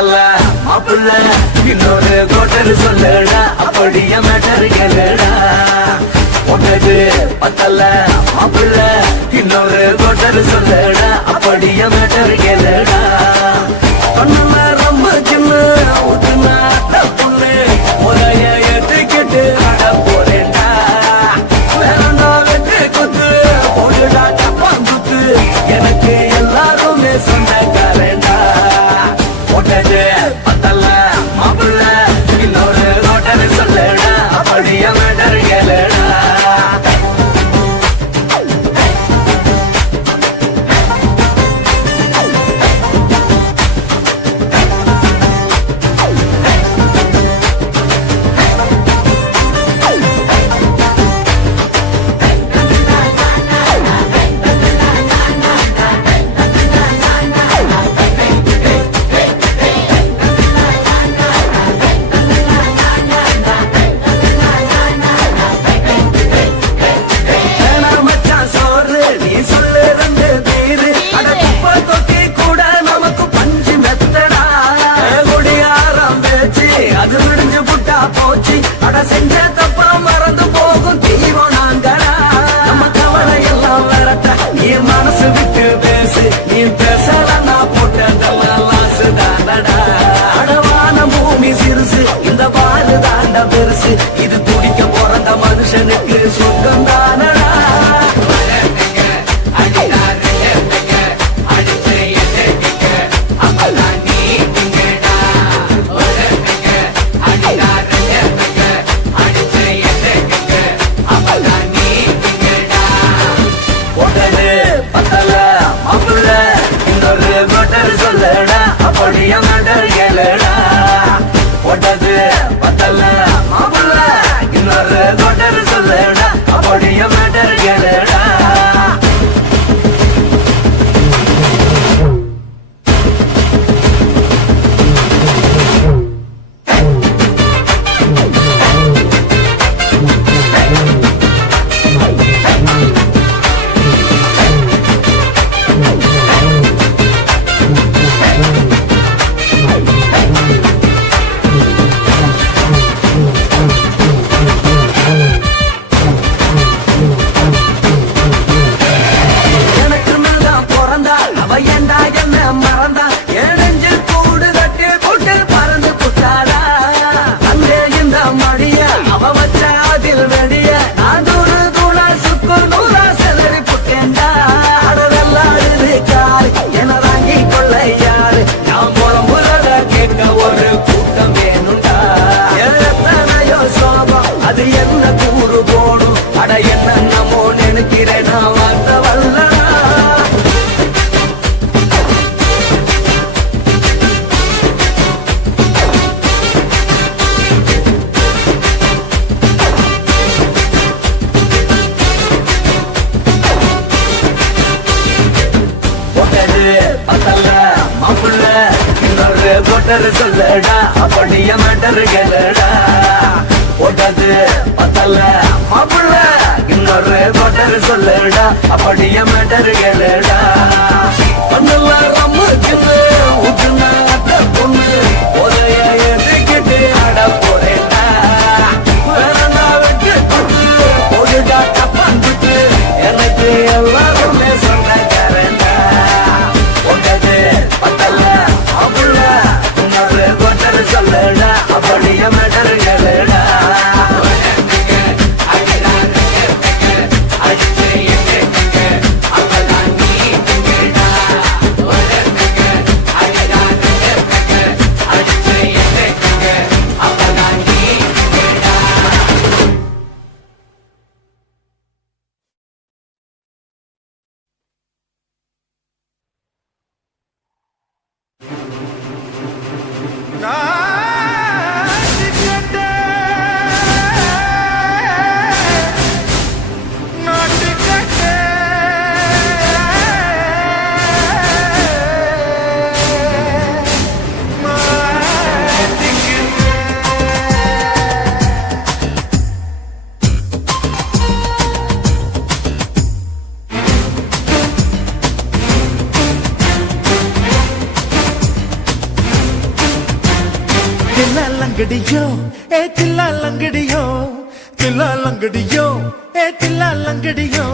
பத்தல மாப்பிள்ள இன்னொரு கோட்டர் சொல்லுடா அப்படிய மேட்டர் கேளுடா ஒன்னது பத்தல மாப்பிள்ள இன்னொரு கோட்டர் சொல்லுடா அப்படிய மேட்டர் கேளுடா கண்ணுல ரொம்ப சின்ன ஊத்துனா புண்ணு முறைய ஏத்துக்கிட்டு ஆட போறேன்டா வேறண்டா வெட்டு குத்து போடுடா டப்பாங்குத்து எனக்கு எல்லாருமே சொந்தக்காரேண்டா ஒட்டது பத்தல மாப்பிள்ள இன்னொரு கோட்டர் சொல்லுடா அப்படிய மேட்டர் கேளுடா செஞ்ச தப்பா மறந்து போகும் தீவம் நாங்கடா நம்ம கவலை எல்லாம் வரட்ட நீ மனசு விட்டு பேசு நீ பேசல நான் போட்டதெல்லாம் லாசு தாண்டடா அடவான பூமி சிறுசு இந்த வாழு தாண்ட பெருசு இது துடிக்க பிறந்த மனுஷனுக்கு சொர்க்கம் தானடா அப்படிய மேட்டர் கேளுடா ஒட்டது பத்தல மாப்பிள்ள இன்னொரு கோட்டர் சொல்லுடா அப்படிய மேட்டர் கேளுடா அது என்ன கூறு போடும் அட என்ன நம்மோ நினைக்கிறேன் நான் வார்த்தை வல்லடா ஒட்டது பத்தல மாப்பிள்ள இன்னொரு கோட்டர் சொல்லுடா அப்படிய மேட்டர் கேளுடா ஒட்டது பத்தல மாப்பிள்ள இன்னொரு கோட்டர் சொல்லுடா அப்படிய மேட்டர் கேளுடா கண்ணுல ரொம்ப சின்ன ஊத்துனா பொண்ணு உதய எதுக்கிட்டு ஆட போறேன்டா வேறண்டா வெட்டு குத்து போடுடா டப்பாங்குத்து எனக்கு எல்லாருமே சொந்தக்காரேன்டா ஒட்டது பத்தல மாப்பிள்ள இன்னொரு கோட்டர் சொல்லுடா அப்படிய மேட்டர் கேளுடா அடிச்சு லங்கடியோ ஏ தில்லா லங்கடியோ தில்லா லங்கடியோ ஏ தில்லா லங்கடியோ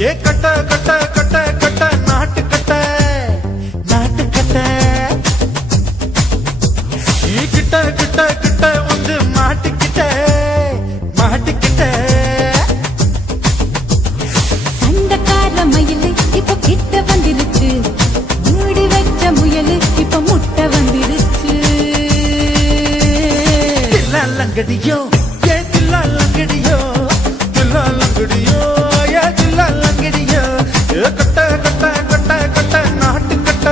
ஏ கட்ட கட்ட கட்ட கட்ட நாட்டு கட்ட நாட்டு கட்ட ஈ கிட்ட கிட்ட கிட்ட வந்து மாட்டிக்கிட்ட மாட்டிக்கிட்ட சண்டக்கார மயிலு இப்ப கிட்ட வந்துருச்சு மூடி வச்ச முயலு இப்ப முட்டை வந்துருச்சு தில்லா லங்கடியோ ஏ தில்லா லங்கடியோ தில்லா லங்கடியோ ஏ தில்லா லங்கடியோ ஏ கட்ட கட்ட கட்ட கட்ட நாட்டு கட்ட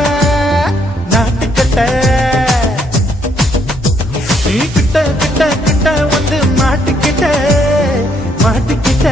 நாட்டு கட்ட நீ கிட்ட கிட்ட கிட்ட வந்து மாட்டிக்கிட்ட மாட்டிக்கிட்ட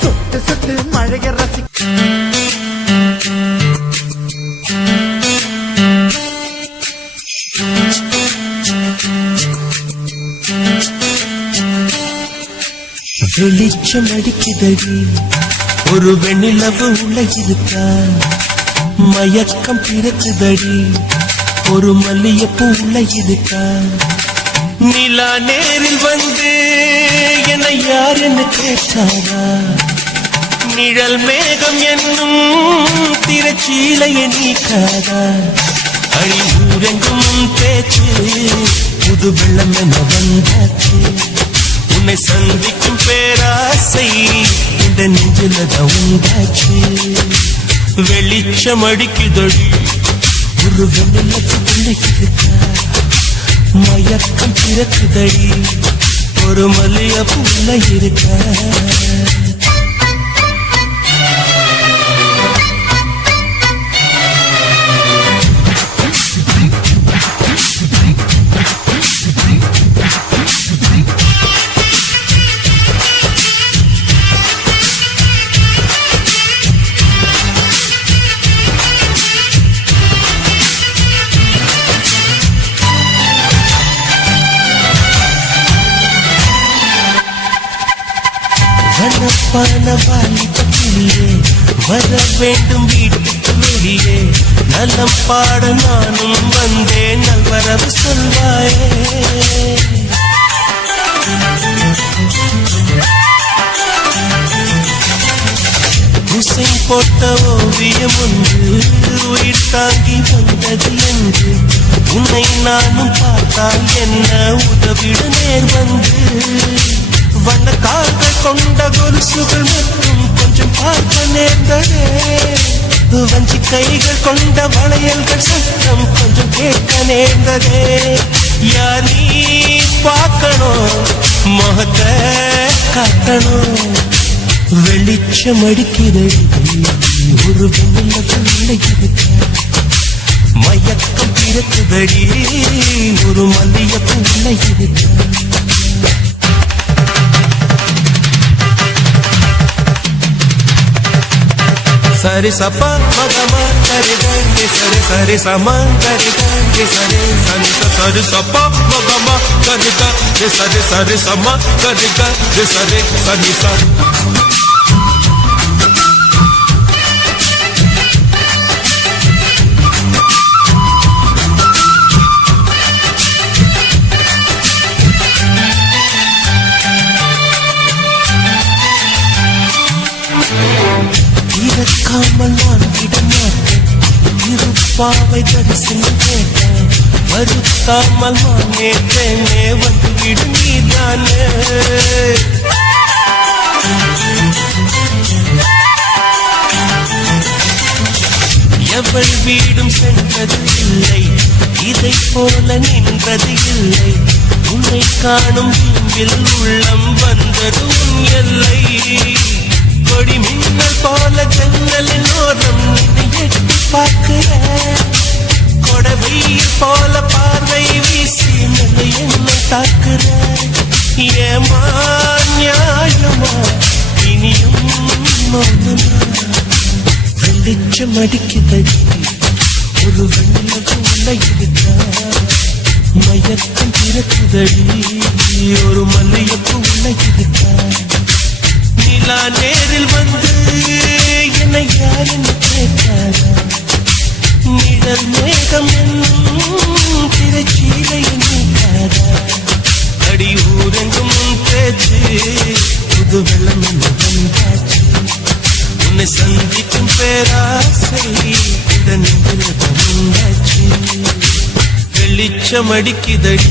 சொட்டு சொட்டு மழைய ரசி வெளிச்சம் அடிக்குதடி ஒரு வெண்ணிலவு உள்ள இருக்கா மயக்கம் பிறக்குதடி ஒரு மல்லியப்பூ உள்ள இருக்கா நிலா நேரில் வந்து என்னை யார் என்ன கேட்டாரா நிழல் மேகம் என்னும் திரச்சீலைய நீக்காதா அழிவூரெங்கும் பேச்சு புது வெள்ளம் என வந்தாச்சு உன்னை சந்திக்கும் பேராசை இந்த நெஞ்சிலதான் உண்டாச்சு வெளிச்சம் அடிக்குதடி ஒரு வெண்ணிலத்துக்குள்ள இருக்கா மயக்கம் பிறக்குதடி ஒரு மல்லியப்பூ உள்ள இருக்கா வனப்பான வாலிபத்திலே வர வேண்டும் வீட்டுக்கு வெளியே நலம் பாட நானும் வந்தேன் நல்வரவு சொல்வாயே உசைன் போட்ட ஓவியம் ஒன்று உயிர் தாங்கி வந்தது என்று உன்னை நானும் பார்த்தால் என்ன உதவிட நேர் வந்து வண்ணக்கால்கள் கொண்ட கொலுசுகள் மட்டும் கொஞ்சம் பார்க்க நேர்ந்ததே வஞ்சி கைகள் கொண்ட வளையல்கள் சத்தம் கொஞ்சம் கேட்க நேர்ந்ததே யார் நீ பார்க்கணும் முகத்தை காட்டணும் வெளிச்சம் அடிக்கிறது ஒரு வெண்ணிலவுள்ள இருக்கா மயக்கம் பிறக்குதடி ஒரு மல்லியப்பூ உள்ள இருக்கா சரி சப்பா மகமா சரிதே சரி சரி சமா சரிதே சரி சனி சரி சப்பா மகமா சரிதே சரி சரி சமா சரிதே சரி சனி சரி இறக்காமல் நான் விடமாட்டேன் இருப்பாவை தரிசனம் கேட்டேன் வருத்தாமல் நான் நேற்றேனே வந்து விடு நீதானே எவள் வீடும் சென்றது இல்லை இதை போல நின்றது இல்லை உன்னை காணும் உள்ளம் வந்தது உன் எல்லை கொடி மின்னல் போல ஜன்னலின் ஓரம் என்னை எட்டி பார்க்கிற கொடவெயில் போல பார்வை வீசி மெல்ல என்னை தாக்குற ஏமா நியாயமா இனியும் மௌனமா வெளிச்சம் அடிக்குதடி ஒரு வெள்ளக்குள்ள இருக்கா மயக்கம் பிறக்குதடி ஒரு மல்லியப்பு உள்ள இருக்கா நிலா நேரில் வந்து என்னை யாருன்னு கேட்டாரா நிழல் மேகம் என்னும் திரைச்சீலை எண்ணிக்காரா அடி ஊரெங்கும் பேச்சு புது வெள்ளம் என்ன வந்தாச்சு உன்னை சந்திக்கும் பேராசை இந்த நெஞ்சில் வந்தாச்சு வெளிச்சம் அடிக்குதடி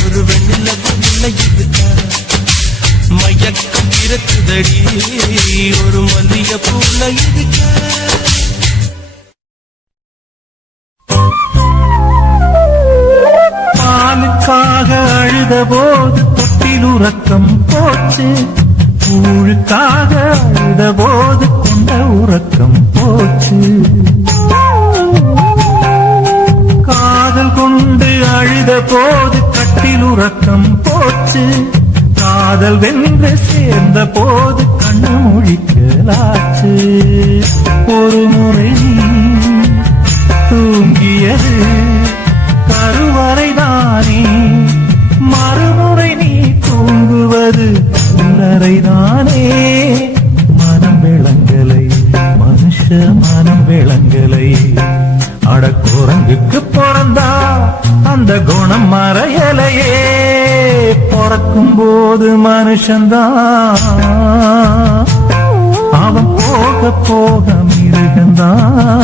ஒரு வெண்ணில இருக்கா மயக்கம் இருக்குதடி ஒரு மல்லிய பூல இருக்கா பாலுக்காக அழுத போது தொட்டில் உறக்கம் போச்சு கூழுக்காக அழுத போது கொண்ட உறக்கம் போச்சு காதல் கொண்டு அழுத போது கட்டில் உறக்கம் போச்சு காதல் வென்று சேர்ந்த போது கண்ணு மொழிக்கலாச்சு ஒரு முறை தூங்கியது கருவறைதானே மறுமுறை நீ தூங்குவது உள்ளறைதானே மனம் விளங்கலை மனுஷ மனம் விளங்கலை அடக்குரங்குக்கு பிறந்தா அந்த குணம் மறையலையே பிறக்கும் போது மனுஷன்தான் அவன் போக போக மிருகந்தான்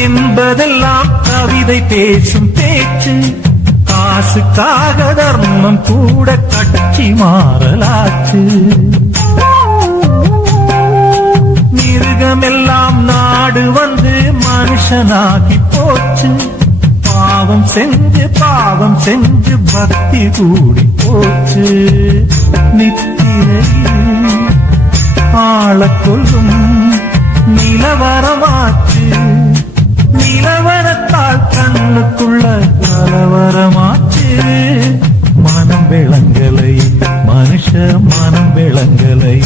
என்பதெல்லாம் கவிதை பேசும் பேச்சு காசுக்காக தர்மம் கூட கட்சி மாறலாச்சு மிருகமெல்லாம் நாடு வந்து மனுஷனாகி போச்சு பாவம் செஞ்சு பக்தி கூடி போச்சு நித்திரையில் ஆள கொல்லும் நிலவரமாச்சு நிலவரத்தால் கண்ணுக்குள்ள கலவரமாச்சு மனம் விளங்கலை மனுஷ மனம் விளங்கலை